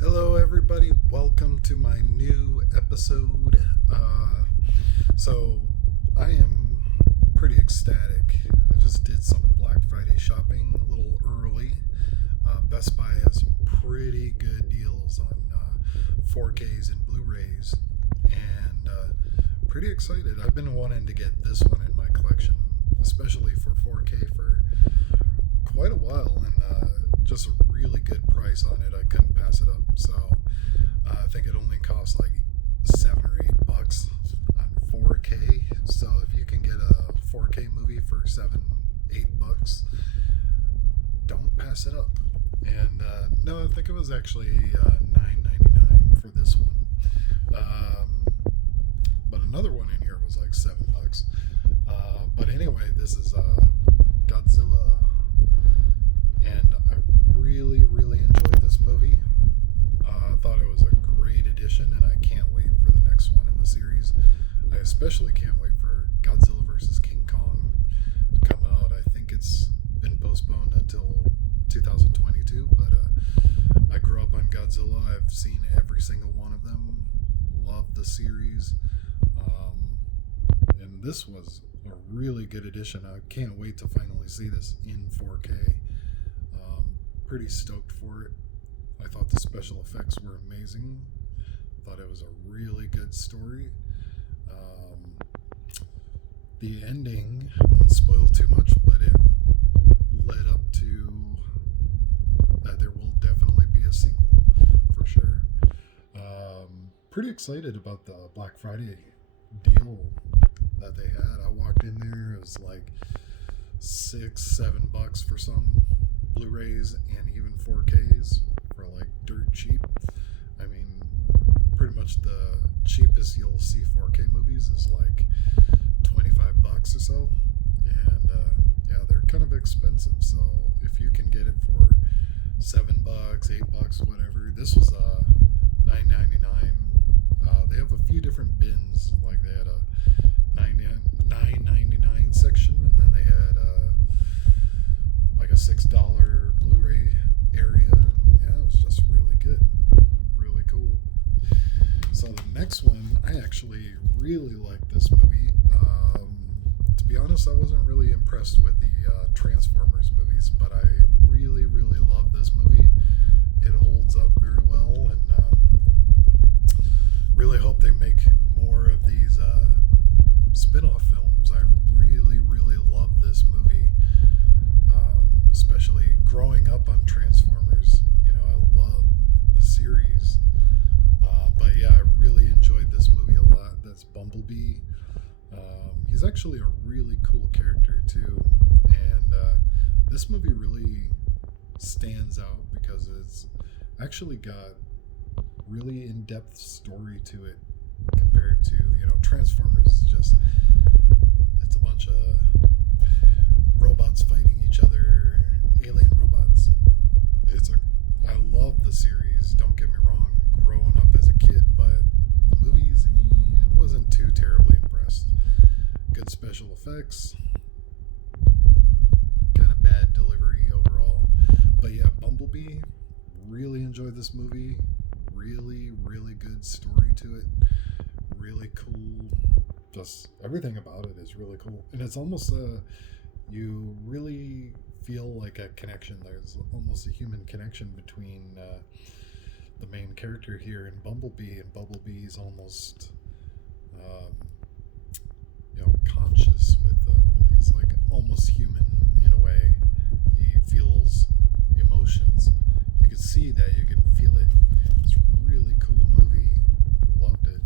Hello, everybody. Welcome to my new episode. So, I am pretty ecstatic. I just did some Black Friday shopping a little early. Best Buy has some pretty good deals on 4Ks and Blu rays, and pretty excited. I've been wanting to get this one in my collection, especially for 4K, for quite a while, and just a really good price on it. I couldn't pass it up. So I think it only costs like $7 or $8 on 4K. So if you can get a 4K movie for $7, $8, don't pass it up. And no, I think it was actually $9.99 for this one. But another one in here was like $7. But anyway, this is Godzilla, and I really enjoyed this movie. I thought it was a great addition, and I can't wait for the next one in the series. I especially can't wait for Godzilla vs. King Kong to come out. I think it's been postponed until 2022, but I grew up on Godzilla. I've seen every single one of them. Love the series. And this was a really good addition. I can't wait to finally see this in 4K. Pretty stoked for it. I thought the special effects were amazing. Thought it was a really good story. The ending, I won't spoil too much, but it led up to that there will definitely be a sequel for sure. Pretty excited about the Black Friday deal that they had. I walked in there, it was like $6-7 for some Blu-rays and even 4Ks for like dirt cheap. I mean, pretty much the cheapest you'll see 4K movies is like $25 or so, and yeah, they're kind of expensive. So if you can get it for $7, $8, whatever, this was $9.99. They have a few different bins. Like they had a $9.99 section, and then they had like a $6 Blu-ray area. And yeah, it was just really good, really cool. So the next one, I actually really like this movie. To be honest, I wasn't really impressed with the Transformers movies, but I really love this movie. It holds up very well, and really hope they make more of these spin-off films. I really love this movie, especially growing up on Transformers. You know, I love the series, but yeah, I really enjoyed this movie a lot. That's Bumblebee. He's actually a really cool character too, and this movie really stands out because it's actually got really in-depth story to it compared to, you know, Transformers. Just, it's a bunch of robots fighting each other, alien robots. I love the series, don't get me wrong, growing up as a kid, but the movies, I wasn't too terribly impressed. Good special effects, kind of bad delivery overall. But yeah, Bumblebee, really enjoyed this movie. Really good story to it. Really cool. Just everything about it is really cool. And it's almost you really feel like a connection. There's almost a human connection between the main character here and Bumblebee's almost conscious with he's like almost human in a way. He feels emotions. You can see that, you can feel it. It's a really cool movie. Loved it.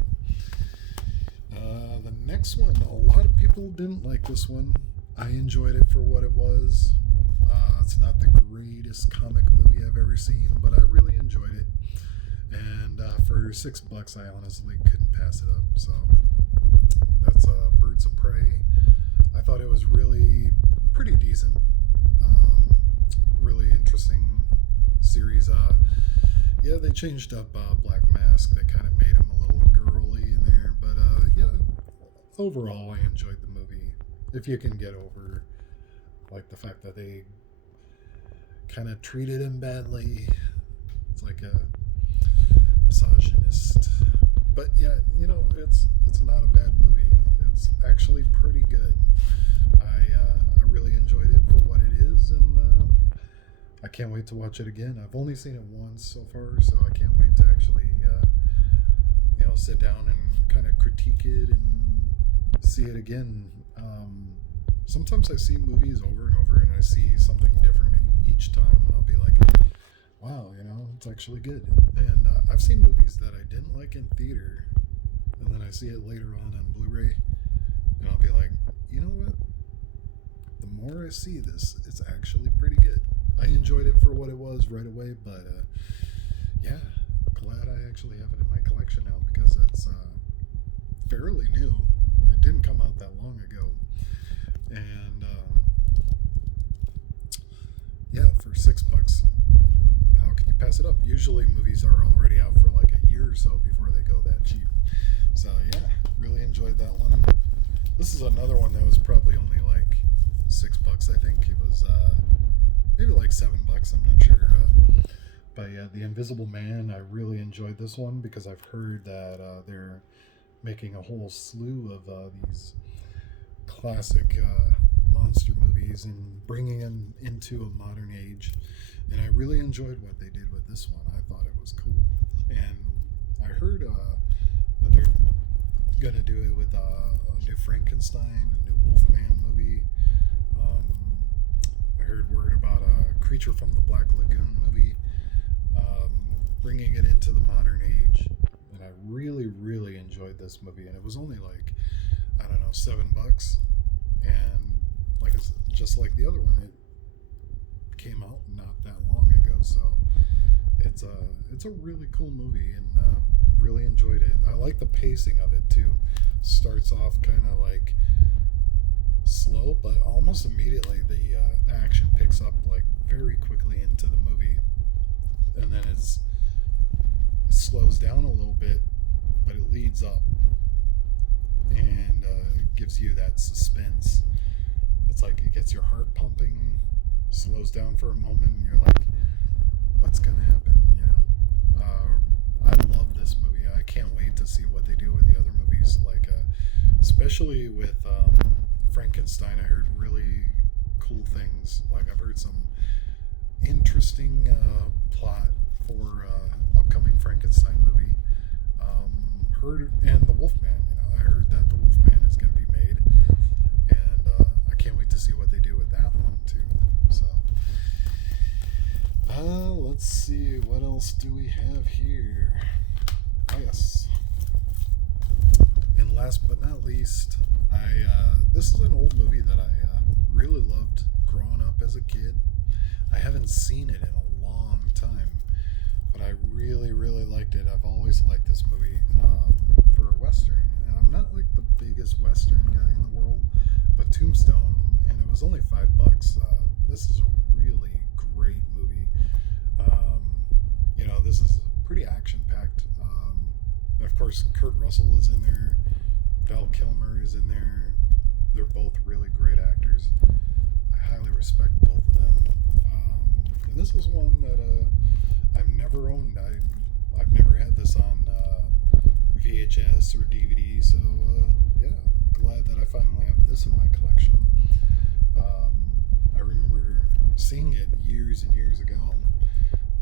The next one, a lot of people didn't like this one. I enjoyed it for what it was. It's not the greatest comic movie I've ever seen, but I really enjoyed it. And for $6, I honestly couldn't pass it up. So that's Birds of Prey. I thought it was really pretty decent. Really interesting series. Yeah, they changed up Black Mask. They kind of made him a little girly in there, but yeah, overall I enjoyed the movie. If you can get over like the fact that they kind of treated him badly, it's like a misogynist. But yeah, it's not a bad movie. It's actually pretty good. I really enjoyed it for what it is, and I can't wait to watch it again. I've only seen it once so far, so I can't wait to actually sit down and kind of critique it and see it again. Sometimes I see movies over and over, and I see something different each time, and I'll be like, wow, it's actually good. And I've seen movies that I didn't like in theater, and then I see it later on Blu-ray, and I'll be like, you know what? The more I see this, it's actually pretty good. I enjoyed it for what it was right away, but yeah, glad I actually have it in my collection now because it's fairly new. It didn't come out that long ago, and yeah, for $6, how can you pass it up? Usually movies are already out for like a year or so before they go that cheap. So yeah, really enjoyed that one. This is another one that was probably only like $6. I think it was maybe like $7. I'm not sure. But yeah, The Invisible Man. I really enjoyed this one because I've heard that they're making a whole slew of these classic monster movies and bringing them into a modern age. And I really enjoyed what they did with this one. I thought it was cool. And I heard that they're going to do it with a new Frankenstein, a new Wolfman movie. I heard word about a Creature from the Black Lagoon movie, bringing it into the modern age. And I really, really enjoyed this movie. And it was only like, I don't know, $7. And like it's just like the other one, it came out not that long ago. So it's a really cool movie, and really enjoyed it. I like the pacing of it too. Starts off kind of like slow, but almost immediately the action picks up like very quickly into the movie, and then it slows down a little bit, but it leads up, and it gives you that suspense. It's like it gets your heart pumping, slows down for a moment, and you're like, what's gonna happen? I love this movie. I can't wait to see what they do with the other movies, like especially with Frankenstein. I heard really cool things. Like I've heard some interesting plot for upcoming Frankenstein movie. And the Wolfman. I heard that the Wolfman is going to be made, and I can't wait to see what they do with that one too. So let's see, what else do we have here? Oh, yes. And last but not least, this is an old movie that I really loved growing up as a kid. I haven't seen it in a long time, but I really, really liked it. I've always liked this movie for a Western, and I'm not like the biggest Western guy in the world, but Tombstone, and it was only $5. This is a really great movie. This is pretty action-packed. And of course, Kurt Russell is in there. Val Kilmer is in there. They're both really great actors. I highly respect both of them. And this is one that I've never owned. I've never had this on VHS or DVD, so yeah, glad that I finally have this in my collection. I remember seeing it years and years ago,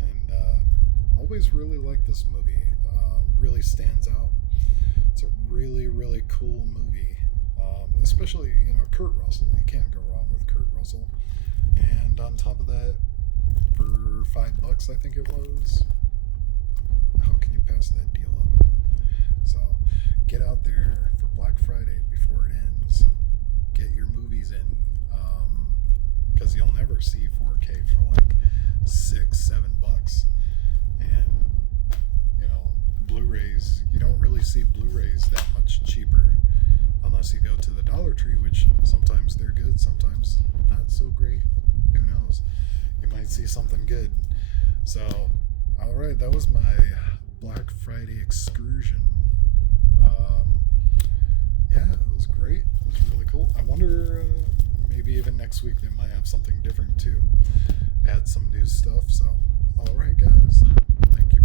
and always really liked this movie. Really stands out. It's a really, really cool movie, especially Kurt Russell. You can't go wrong with Kurt Russell. And on top of that, for $5, I think it was. How can you pass that deal up? So get out there for Black Friday before it ends. Get your movies in, because you'll never see 4K for like $6-7. And Blu-rays, you don't really see Blu-rays that much cheaper unless you go to the Dollar Tree, which sometimes they're good, sometimes not so great. Who knows? You might see something good. So, all right, that was my Black Friday excursion. Yeah, it was great. It was really cool. I wonder, maybe even next week they might have something different too. Add some new stuff. So, all right, guys. Thank you.